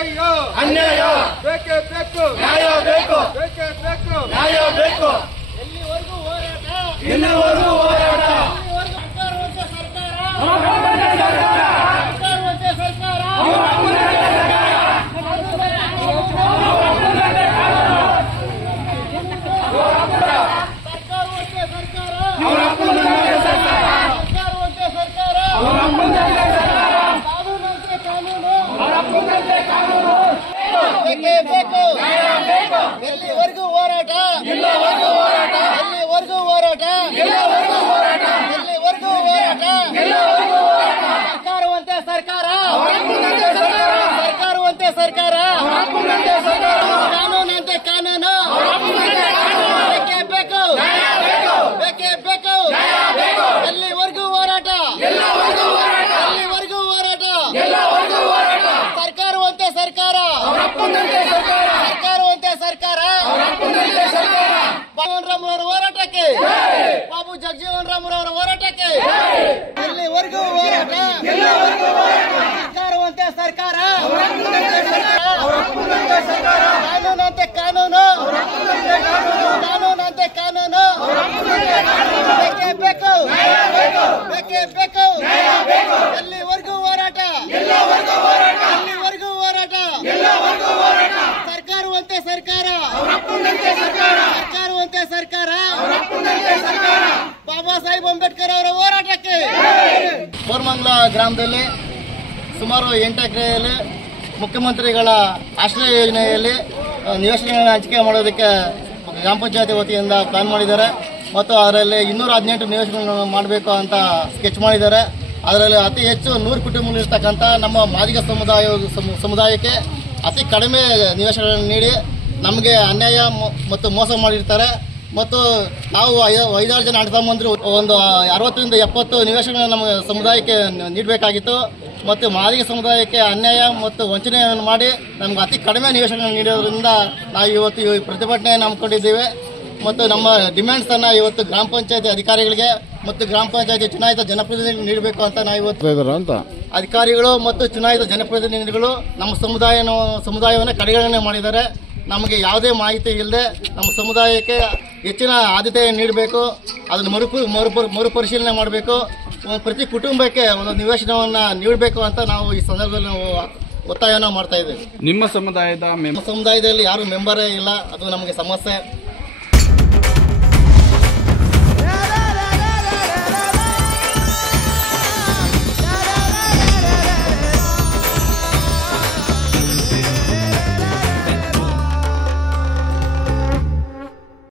ಅನ್ಯಾಯ ಬೇಕೇ ಬೇಕು, ನ್ಯಾಯ ಬೇಕು, ಬೇಕೇ ಬೇಕು, ನ್ಯಾಯ ಬೇಕು. ಎಲ್ಲಿವರೆಗೂ ಹೋರಾಟ, ಎಲ್ಲಿವರೆಗೂ ಹೋರಾಟ. ಎಲ್ಲಿವರೆಗೂ ಹೋರಾಟ, ಎಲ್ಲಿವರೆಗೂ ಹೋರಾಟ, ಎಲ್ಲಿವರೆಗೂ ಹೋರಾಟ, ಎಲ್ಲಿವರೆಗೂ ಹೋರಾಟ, ಎಲ್ಲಿವರೆಗೂ ಹೋರಾಟ, ಎಲ್ಲಿವರೆಗೂ ಹೋರಾಟ. ಸರ್ಕಾರವಂತೆ ಸರ್ಕಾರ, ಸರ್ಕಾರವಂತೆ ಸರ್ಕಾರ, ಕಾನೂನಂತೆ ಕಾನೂನು, ಬೇಕೇ ಬೇಕು, ಬೇಕೇ ಬೇಕು, ಎಲ್ಲಿವರೆಗೂ ಹೋರಾಟ, ಎಲ್ಲಿವರೆಗೂ ಹೋರಾಟ, ಎಲ್ಲಿವರೆಗೂ ಹೋರಾಟ, ಎಲ್ಲಿವರೆಗೂ ಹೋರಾಟ. ಸರ್ಕಾರವಂತೆ ಸರ್ಕಾರ, ಸರ್ಕಾರವಂತೆ ಸರ್ಕಾರ, ಜಗಜೀವನ್ ರಾಮ್ ಅವರ ಹೋರಾಟಕ್ಕೆ, ಬಾಬು ಜಗಜೀವನ್ ರಾಮ್ ಅವರ ಹೋರಾಟಕ್ಕೆ. ಎಲ್ಲಿವರೆಗೂ ಹೋರಾಟ, ಸರ್ಕಾರವಂತೆ ಸರ್ಕಾರ, ಕಾನೂನಂತೆ ಕಾನೂನು, ಕಾನೂನಂತೆ ಕಾನೂನು, ಬೇಕೇ ಬೇಕು, ಬೇಕೇ ಬೇಕು, ಎಲ್ಲಿವರೆಗೂ ಹೋರಾಟ, ಎಲ್ಲಿವರೆಗೂ ಹೋರಾಟ, ಸರ್ಕಾರವಂತೆ ಸರ್ಕಾರ, ಸರ್ಕಾರವಂತೆ ಸರ್ಕಾರ, ಬಾಬಾ ಸಾಹೇಬ್ ಅಂಬೇಡ್ಕರ್ ಅವರ ಹೋರಾಟಕ್ಕೆ. ಕೋರಮಂಗಲ ಗ್ರಾಮದಲ್ಲಿ ಸುಮಾರು 8 ಎಕರೆಯಲ್ಲಿ ಮುಖ್ಯಮಂತ್ರಿಗಳ ಆಶ್ರಯ ಯೋಜನೆಯಲ್ಲಿ ನಿವೇಶನಗಳನ್ನು ಹಂಚಿಕೆ ಮಾಡೋದಕ್ಕೆ ಗ್ರಾಮ ಪಂಚಾಯತಿ ವತಿಯಿಂದ ಪ್ಲಾನ್ ಮಾಡಿದ್ದಾರೆ ಮತ್ತು ಅದರಲ್ಲಿ 218 ನಿವೇಶನಗಳನ್ನು ಮಾಡಬೇಕು ಅಂತ ಸ್ಕೆಚ್ ಮಾಡಿದ್ದಾರೆ. ಅದರಲ್ಲಿ ಅತಿ ಹೆಚ್ಚು 100 ಕುಟುಂಬಗಳಿರ್ತಕ್ಕಂಥ ನಮ್ಮ ಮಾದಿಗ ಸಮುದಾಯಕ್ಕೆ ಅತಿ ಕಡಿಮೆ ನಿವೇಶನಗಳನ್ನು ನೀಡಿ ನಮಗೆ ಅನ್ಯಾಯ ಮತ್ತು ಮೋಸ ಮಾಡಿರ್ತಾರೆ. ಮತ್ತು ನಾವು 5-6 ಜನ ಅಣ್ಣ ತಮ್ಮಂದಿರು ಒಂದು 60ರಿಂದ 70 ನಿವೇಶನ ನಮ್ಮ ಸಮುದಾಯಕ್ಕೆ ನೀಡಬೇಕಾಗಿತ್ತು. ಮತ್ತು ಮಾದಿಗ ಸಮುದಾಯಕ್ಕೆ ಅನ್ಯಾಯ ಮತ್ತು ವಂಚನೆಯನ್ನು ಮಾಡಿ ನಮ್ಗೆ ಅತಿ ಕಡಿಮೆ ನಿವೇಶನ ನೀಡೋದ್ರಿಂದ ನಾವು ಇವತ್ತು ಈ ಪ್ರತಿಭಟನೆಯನ್ನು ಹಮ್ಮಿಕೊಂಡಿದ್ದೇವೆ. ಮತ್ತು ನಮ್ಮ ಡಿಮ್ಯಾಂಡ್ಸ್ ಅನ್ನ ಇವತ್ತು ಗ್ರಾಮ ಪಂಚಾಯತಿ ಅಧಿಕಾರಿಗಳಿಗೆ ಮತ್ತು ಗ್ರಾಮ ಪಂಚಾಯತಿ ಚುನಾಯಿತ ಜನಪ್ರತಿನಿಧಿಗಳು ನೀಡಬೇಕು ಅಂತ ನಾವು ಇವತ್ತು ಅಧಿಕಾರಿಗಳು ಮತ್ತು ಚುನಾಯಿತ ಜನಪ್ರತಿನಿಧಿಗಳು ನಮ್ಮ ಸಮುದಾಯವನ್ನು ಕಡೆಗಣನೆ ಮಾಡಿದ್ದಾರೆ. ನಮಗೆ ಯಾವುದೇ ಮಾಹಿತಿ ಇಲ್ಲದೆ ನಮ್ಮ ಸಮುದಾಯಕ್ಕೆ ಹೆಚ್ಚಿನ ಆದ್ಯತೆ ನೀಡಬೇಕು, ಅದನ್ನು ಮರುಪರಿಶೀಲನೆ ಮಾಡಬೇಕು, ಪ್ರತಿ ಕುಟುಂಬಕ್ಕೆ ಒಂದು ನಿವೇಶನವನ್ನು ನೀಡಬೇಕು ಅಂತ ನಾವು ಈ ಸಂದರ್ಭದಲ್ಲಿ ನಾವು ಒತ್ತಾಯವನ್ನು ಮಾಡ್ತಾ ಇದ್ದೇವೆ. ನಿಮ್ಮ ಸಮುದಾಯದಲ್ಲಿ ಯಾರು ಮೆಂಬರೇ ಇಲ್ಲ, ಅದು ನಮಗೆ ಸಮಸ್ಯೆ.